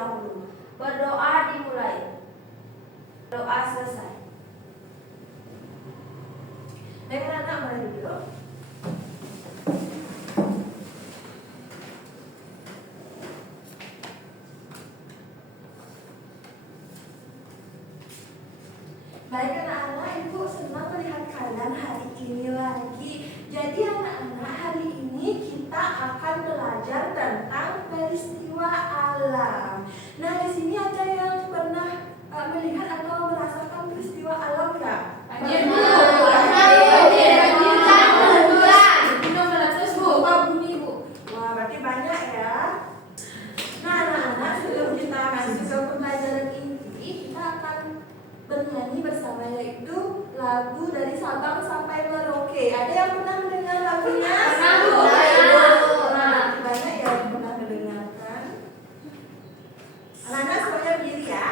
dahulu. Berdoa dimulai. Doa selesai. Baik anak-anak, mulai duduk. Baik anak-anak, Ibu senang melihat kalian hari ini lagi. Jadi anak-anak, hari ini kita akan belajar tentang peristiwa alam. Nah, di sini ada yang pernah melihat atau merasakan peristiwa alam nggak? Wah, berarti banyak ya. Nah, anak-anak, sebelum kita masuk ke pembelajaran inti, kita akan bernyanyi bersama, yaitu lagu dari Sabang sampai Merauke. Ada yang pernah mendengar lagunya? Banyak ya yang pernah mendengarkan. Anak-anak semuanya berdiri ya.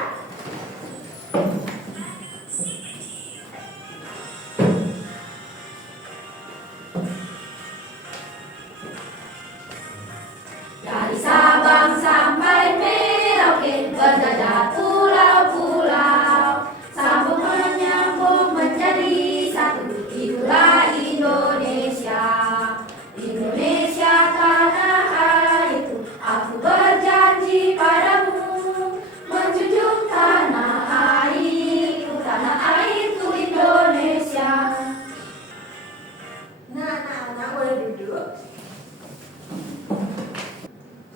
Dari Sabang sampai Merauke berjajah pulau-pulau, sambung menyambung menjadi satu, itulah Indonesia. Indonesia tanah airku, aku berjanji padamu, menjunjung tanah airku Indonesia. Nah, anak-anak boleh duduk.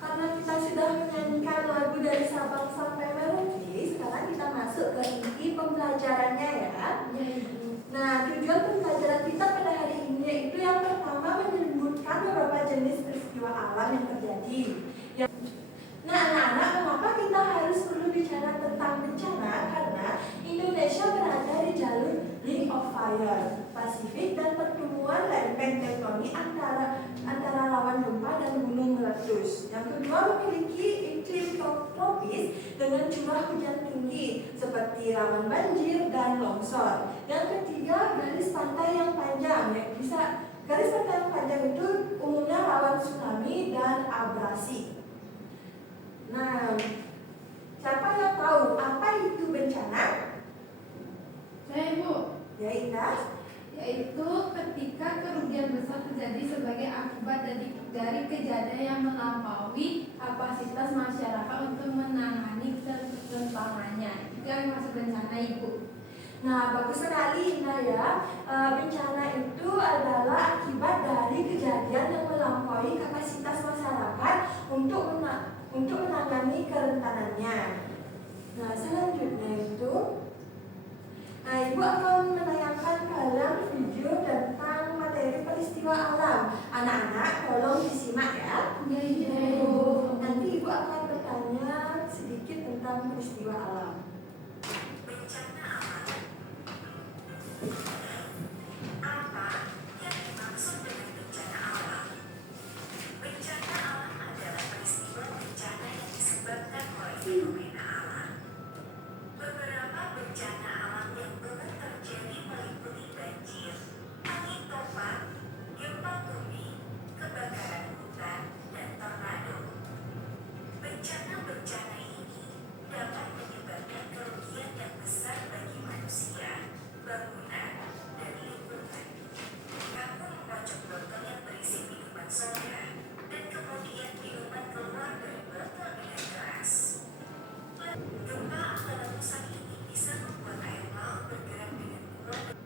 Karena kita sudah menyanyikan lagu dari Sabang sampai Merauke, sekarang kita masuk ke inti pembelajarannya ya. Nah, tujuan pembelajaran kita pada hari ini yaitu yang pertama menyebutkan beberapa jenis peristiwa alam yang terjadi. Nah, anak-anak, mengapa kita harus perlu bicara tentang bencana? Karena Indonesia berada di jalur Ring of Fire, Pasifik, dan pertemuan lempeng tektonik antara lawan gempa dan gunung meletus. Yang kedua, memiliki iklim tropis dengan curah hujan tinggi seperti rawan banjir dan longsor. Yang ketiga, garis pantai yang panjang. Garis pantai yang panjang itu umumnya rawan tsunami dan abrasi. Nah, siapa yang tahu apa itu bencana? Saya, Ibu. Ya, Indah. Yaitu ketika kerugian besar terjadi sebagai akibat dari kejadian yang melampaui kapasitas masyarakat untuk menangani kerentanannya. Itu yang dimaksud bencana, Ibu. Nah, bagus sekali Indah ya. Bencana itu adalah akibat dari kejadian yang melampaui kapasitas masyarakat untuk menangani kerentanannya. Nah, selanjutnya itu, Ibu akan menayangkan kalian video tentang materi peristiwa alam. Anak-anak, tolong disimak ya. Nanti Ibu akan bertanya sedikit tentang peristiwa alam. Bencana alam. Apa yang dimaksud dengan bencana alam? Bencana alam adalah peristiwa bencana yang disebabkan oleh fenomena alam. Beberapa bencana alam yang umum terjadi meliputi banjir, angin topan, gempa bumi, kebakaran hutan, dan tornado. Bencana-bencana ini dapat menyebabkan kerugian yang besar bagi manusia, bangunan, dan lingkungan. Kamu mengocok botol yang berisi minuman soda, dan kemudian minuman keluar dari botol dengan keras. Gempa atau letusan ini bisa membuat air laut bergerak dengan kuat.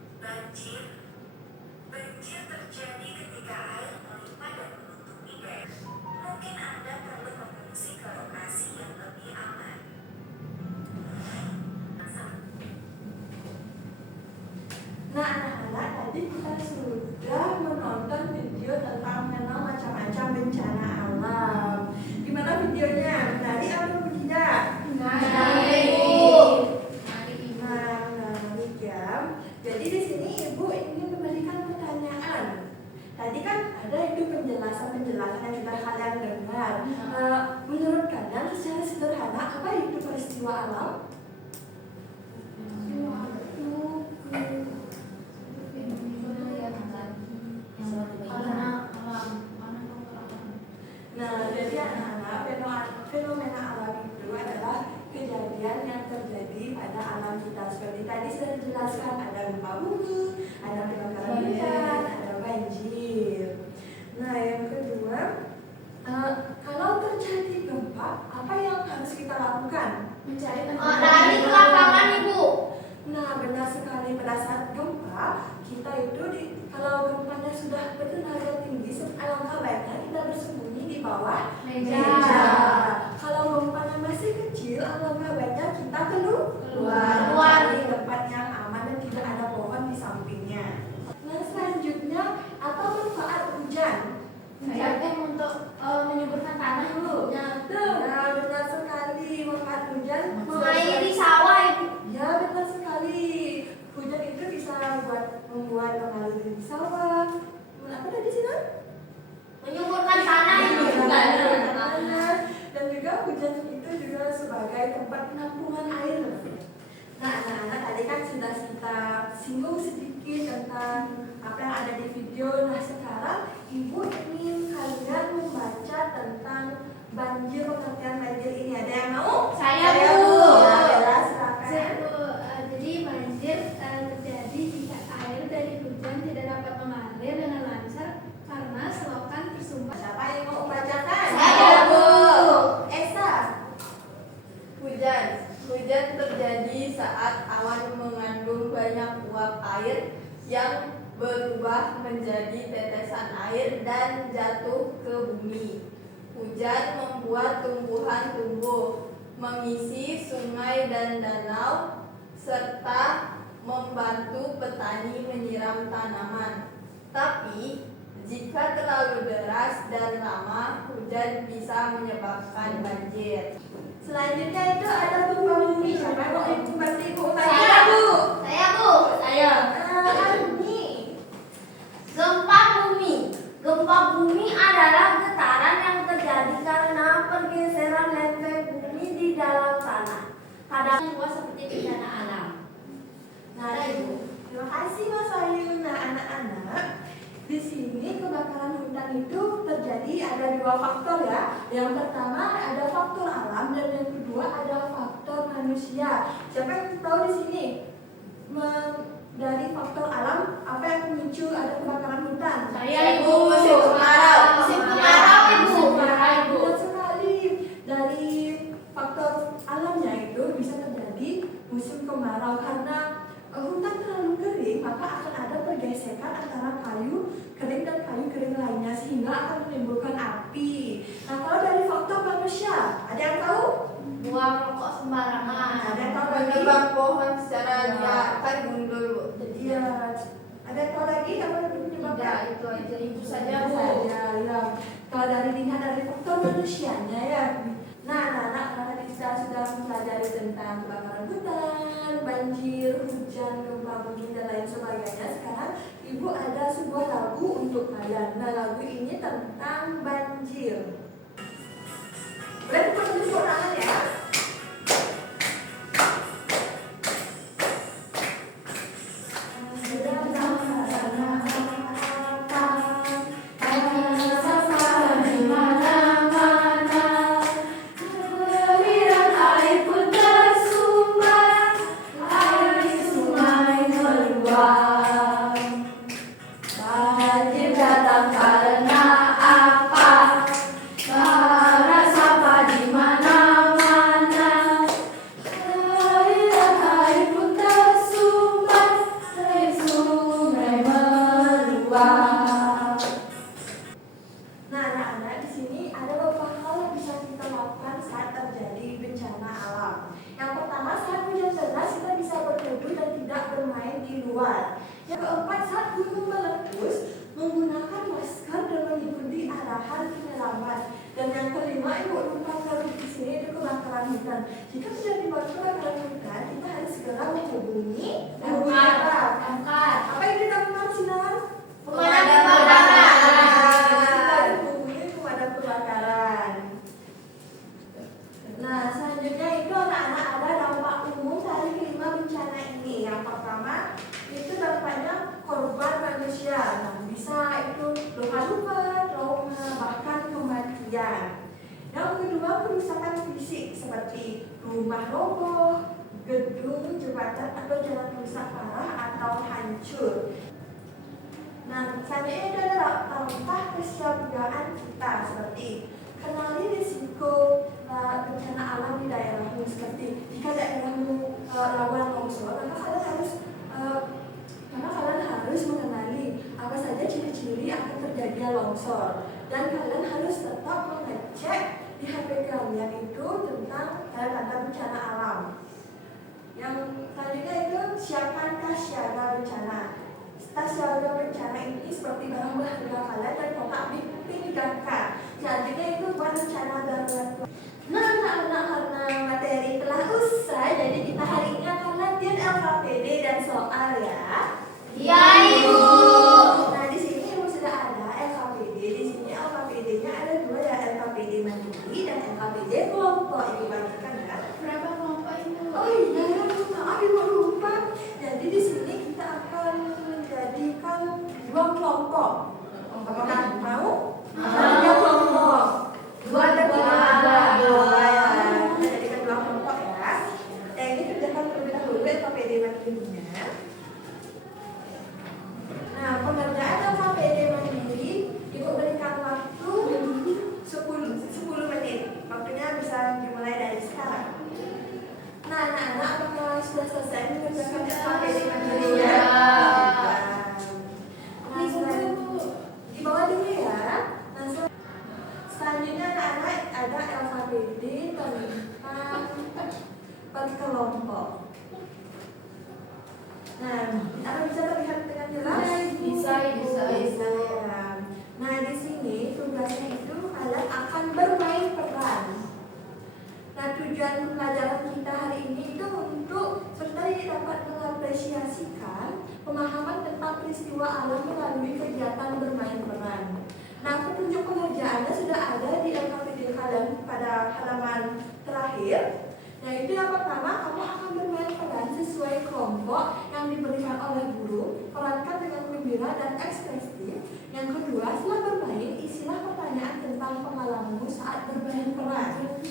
Banjir terjadi ketika air melimpah dan menutupi daerah. Mungkin Anda perlu mengungsi ke lokasi yang lebih aman. Nah, anak-anak, tadi kita sudah menonton video tentang mengenal macam-macam bencana alam. Gimana videonya? Menarik atau tidak? Menarik ya. Jadi di sini Ibu ingin memberikan pertanyaan. Tadi kan ada itu penjelasan yang sudah kalian dengar. Menurut kalian secara sederhana apa itu peristiwa alam? Nah, jadi anak-anak, fenomena alam itu adalah sudah dijelaskan ada gempa bumi, ada kebakaran hutan, ada banjir. Nah, yang kedua, kalau terjadi gempa, apa yang harus kita lakukan? Mencari Lari ke lapangan, Ibu. Nah, benar sekali, pada saat gempa, kita itu kalau gempanya sudah bertenaga tinggi, alangkah baiknya kita bersembunyi di bawah meja. Kalau gempanya masih kecil, alangkah baiknya kita keluar di tempat yang aman dan tidak ada pohon di sampingnya. Nah, selanjutnya, apa manfaat hujan? Hujan untuk menyuburkan tanah, Bu. Nah, benar sekali, manfaat hujan Mengairi sawah, Ibu. Ya, benar sekali. Hujan itu bisa membuat mengalir di sawah. Apa tadi sih, Nan? Menyuburkan tanah, Ibu. Dan juga hujan itu juga sebagai tempat penampungan air. Nah, anak-anak tadi kan sudah kita singgung sedikit tentang apa yang ada di video. Nah, sekarang Ibu ingin kalian membaca tentang banjir, pengertian banjir ini. Ada yang mau? Saya, Bu. Bu. Ya, Bella, silakan. Jadi banjir terjadi jika air dari hujan tidak dapat mengalir dengan lancar karena selokan tersumbat. Siapa yang mau membacakan? Saya, Bu. Esa. Hujan terjadi saat awan mengandung banyak uap air yang berubah menjadi tetesan air dan jatuh ke bumi. Hujan membuat tumbuhan tumbuh, mengisi sungai dan danau, serta membantu petani menyiram tanaman. Tapi, jika terlalu deras dan lama, hujan bisa menyebabkan banjir. Selanjutnya itu ada gempa bumi. Siapa yang mau bantu Ibu baca? Saya, Bu. Saya, Bu. Saya. Arni. Gempa bumi. Gempa bumi adalah getaran yang terjadi karena pergeseran lempeng bumi di dalam tanah. Kadang luas seperti bencana alam. Nah, Ibu. Terima kasih Mas Ayu. Nah, anak-anak, di sini kebakaran hutan itu terjadi ada dua faktor ya. Yang pertama ada faktor alam dan yang kedua ada faktor manusia. Siapa yang tahu di sini? Dari faktor alam apa yang memicu ada kebakaran hutan? Saya, Ibu. Musim kemarau. Musim kemarau, Ibu. Betul sekali. Dari faktor alamnya itu bisa terjadi musim kemarau karena hutan terlalu kering, maka akan ada pergesekan antara kayu kering dan kayu kering lainnya sehingga akan menimbulkan api. Nah, kalau dari faktor manusia, ada yang tahu? Buang rokok sembarangan. Ada yang tahu lagi? Menebang pohon secara liar kan gundul, Bu. Iya. Ada yang tahu lagi apa yang menyebabkan? Itu aja, Ibu saja, Itu Bu. saja, ya. Kalau dari lihat dari faktor manusianya ya. Nah, anak-anak karena tadi kita sudah mempelajari tentang kebakaran hutan, banjir, hujan, gempa bumi dan lain sebagainya. Sekarang Ibu ada sebuah lagu untuk kalian. Nah, lagu ini tentang banjir. Boleh tepuk tangan ya. Banjir datang karena apa? Karena sampah di mana-mana. Aliran air pun tersumbat, dari sungai meluap. Nah, anak-anak, di sini ada beberapa hal yang bisa kita lakukan saat terjadi bencana alam. Yang pertama, saat hujan deras kita bisa berteduh dan tidak bermain di luar. Yang keempat, saat gunung meletus, menggunakan masker dan mengikuti arahan penyelamat. Dan yang kelima, Ibu lupa taruh di sini itu kebakaran hutan. Jika terjadi kebakaran hutan, kita harus segera menghubungi Angkat. apa yang kita lakukan Sinar? Pemadam kebakaran. Kita menghubungi pemadam kebakaran. Nah, selanjutnya itu anak-anak ada dampak umum dari kelima bencana ini. Yang pertama itu dampaknya korban manusia. Nah, bisa itu luka-luka, trauma, bahkan kematian. Yang kedua, kerusakan fisik seperti rumah roboh, gedung, jembatan, atau jalan rusak parah atau hancur. Nah, selanjutnya itu adalah langkah kesiapsiagaan kita seperti kenali risiko bencana alam di daerahmu, seperti jika daerahmu rawan longsor, maka kalian harus mengenali apa saja ciri-ciri akan terjadinya longsor, dan kalian harus tetap mengecek di HP kalian itu tentang tanda-tanda bencana alam. Yang selanjutnya itu siapkan tas siaga bencana. Tas siaga bencana ini seperti barang berharga kalian dan kotak P3K. Selanjutnya itu buat rencana darurat. Nah, anak-anak, karena materi telah usai, jadi kita hari ini akan latihan LKPD dan soal ya. Iya, Ibu. Nah, di sini Ibu sudah ada LKPD. Di sini LKPD-nya ada dua ya, LKPD mandiri dan LKPD kelompok. Ibu bagikan ya. Berapa kelompok itu? Oh iya, maaf Ibu lupa. Jadi di sini kita akan menjadikan dua kelompok. Apakah mau? Tiga kelompok. Dua ya. Kita jadikan dua kelompok ya. Yang ini kerjakan terlebih dahulu LKPD mandirinya. Nah, pengerjaan LKPD mandiri Ibu berikan waktu 10 menit. Waktunya bisa dimulai dari sekarang. Nah, anak-anak, apakah sudah selesai mengerjakan LKPD mandirinya? Nah, di bawah dulu ya. Nah, selanjutnya anak-anak ada LKPD tentang berkelompok. Nah, apa bisa terlihat dengan jelas? Bisa, Ibu. Bisa ya. Nah, di sini tugasnya itu kalian akan bermain peran. Nah, tujuan pembelajaran kita hari ini itu untuk serta dapat mengapresiasikan pemahaman tentang peristiwa alam melalui kegiatan bermain peran. Nah, petunjuk pengerjaannya sudah ada di LKPD kalian pada halaman terakhir. Yaitu yang pertama, kamu akan bermain peran sesuai kelompok yang diberikan oleh guru, perankan dengan gembira dan ekspresif. Yang kedua, setelah bermain, isilah pertanyaan tentang pengalamanmu saat bermain peran.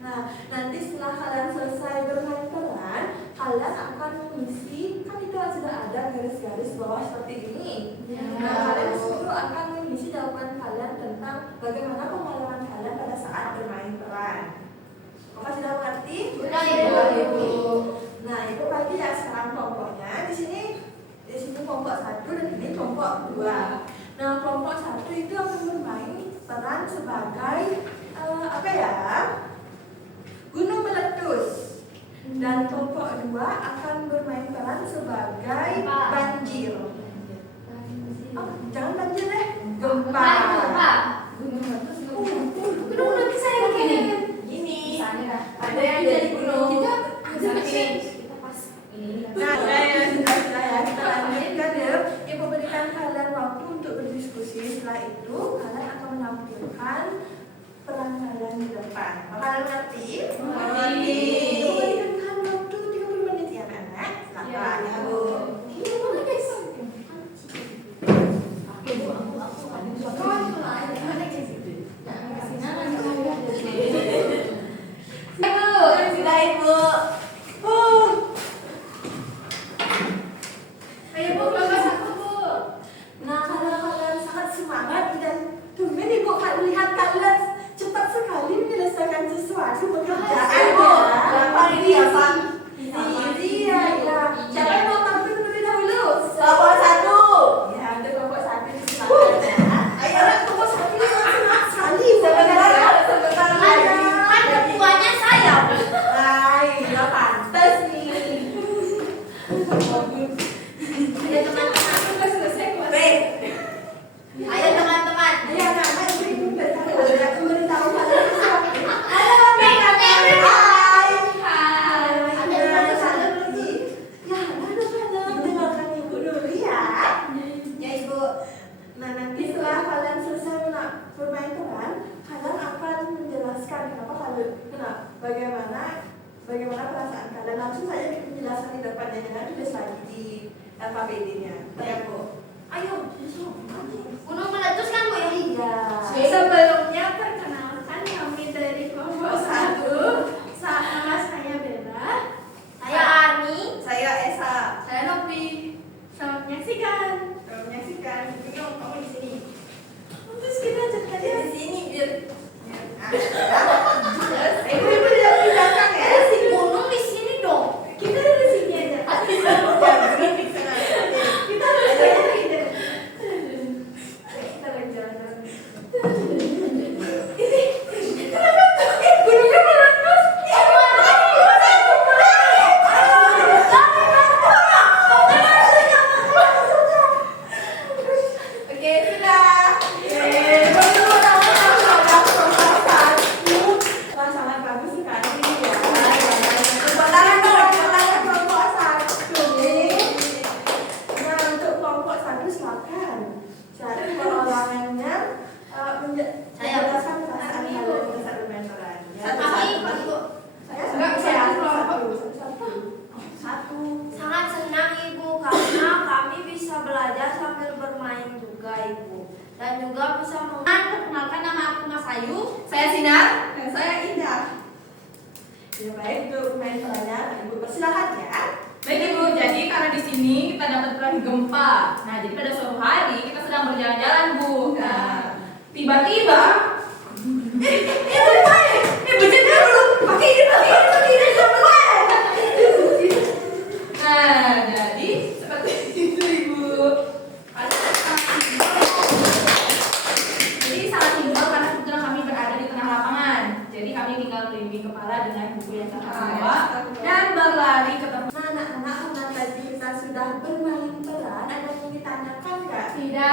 Nah, nanti setelah kalian selesai bermain peran, kalian akan mengisi, kan itu sudah ada garis-garis bawah seperti ini. Nah, kalian disuruh akan mengisi jawaban kalian tentang bagaimana pengalaman kalian pada saat bermain peran. Bapak sudah mengerti? Sudah, Ibu. Nah, Ibu bagi ya sekarang kelompoknya. Di sini kelompok 1 dan ini kelompok 2. Nah, kelompok 1 itu akan bermain peran sebagai gunung meletus. Dan kelompok 2 akan bermain peran sebagai banjir. Oh, jangan banjir deh. Gempa. Gunung meletus. Gunung meletus saya begini. Ada yang jadi gunung. Kita pas ini. Nah, sudah ya. Kita lanjutkan ya. Ibu berikan kalian waktu untuk berdiskusi. Setelah itu, kalian akan menampilkan peran kalian di depan. Kalian ngerti? Mengerti. Ibu berikan kalian waktu 30 menit ya, anak. Silakan, ya, Bu. Sudah, Ibu. Ayo Bu, kelompok 1 Bu. Nah, karena kalian sangat semangat dan tumben Ibu lihat kalian cepat sekali menyelesaikan sesuatu pekerjaan ya. Gampang ini ya, Pak. Iya. Siapa yang mau tampil terlebih dahulu? Kelompok 1. Ya, untuk kelompok 1 silakan ya. Ayo. Kelompok 1 ini sangat sekali. Sebentar lagi. Kan ketuanya saya. Iya, pantas nih. Ayo teman-teman. Sudah selesai kelas. Baik. Ayo teman-teman. Ayo, anak-anak, Ibu memberitahu kalian sesuatu. Ya, Ibu. Nah, nanti setelah kalian selesai bermain peran, kalian akan menjelaskan bagaimana perasaan kalian. Langsung saja dijelaskan di depannya, jangan tulis lagi di LKPD-nya. Ya, Bu. Ayo, Gunung meletus kan Bu ya? iya. Sebelumnya perkenalkan kami dari kelompok 1. Nama saya Bella. bisa mau. Perkenalkan, nama aku Mas Ayu. Saya Sinar. Dan saya Indah. Ya baik, untuk main perannya, Ibu persilakan ya. Baik Ibu, jadi karena di sini kita dapat peran gempa. Nah, jadi pada suatu hari kita sedang berjalan-jalan, Bu. Nah, tiba-tiba bercanda dulu. Pakai ini, Nah, jadi seperti itu, Ibu. Jadi sangat simpel karena kebetulan kami berada di tengah lapangan. Jadi kami tinggal melindungi kepala dengan buku yang kami bawa dan berlari ke tempat. Nah, anak-anak, karena tadi kita sudah bermain peran, ada yang ditanyakan nggak? Tidak.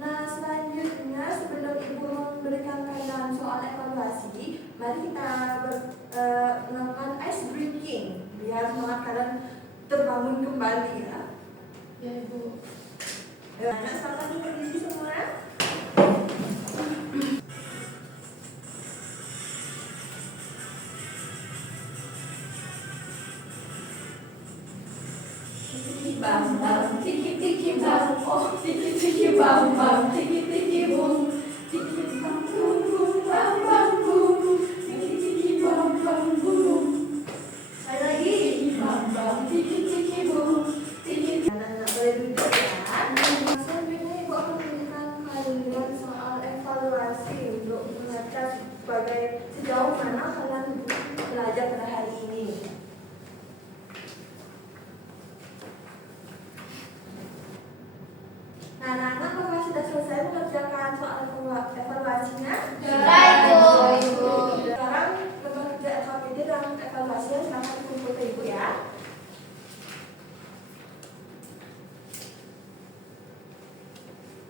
Nah, selanjutnya sebelum Ibu memberikan kalian soal evaluasi, mari kita melakukan ice breaking biar semangat kalian terbangun kembali ya. Ya Ibu. Anak selamat berdiri semua. Bam bam, tiki tiki bam, oh tiki tiki bam bam, tiki tiki boom, tiki bam boom boom bam bam boom, tiki tiki bam bam boom, Sekali lagi. tiki bam bam, tiki tiki boom, tiki. Anak-anak boleh duduk ya. Selanjutnya Ibu akan memberikan kalian soal evaluasi untuk mengecek sebagai sejauh mana kalian belajar pada hari ini. Nah, anak-anak apakah sudah selesai mengerjakan soal evaluasinya? Sudah, Ibu. Sekarang lembar kerja LKPD dan evaluasinya silahkan dikumpul ke Ibu ya.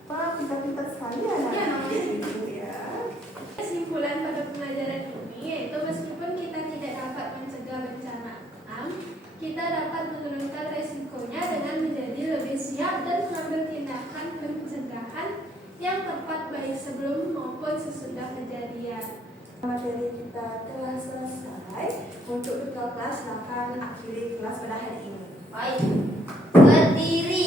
Wah, pintar-pintar sekali anak-anak Ibu ya. Kesimpulan pada pembelajaran ini yaitu meskipun kita tidak dapat mencegah bencana alam, kita dapat menurunkan resikonya dengan menjadi lebih siap dan mengambil tindakan pencegahan yang tepat baik sebelum maupun sesudah kejadian. Materi kita telah selesai. Untuk ketua kelas, silakan akhiri kelas pada hari ini. Baik. Berdiri.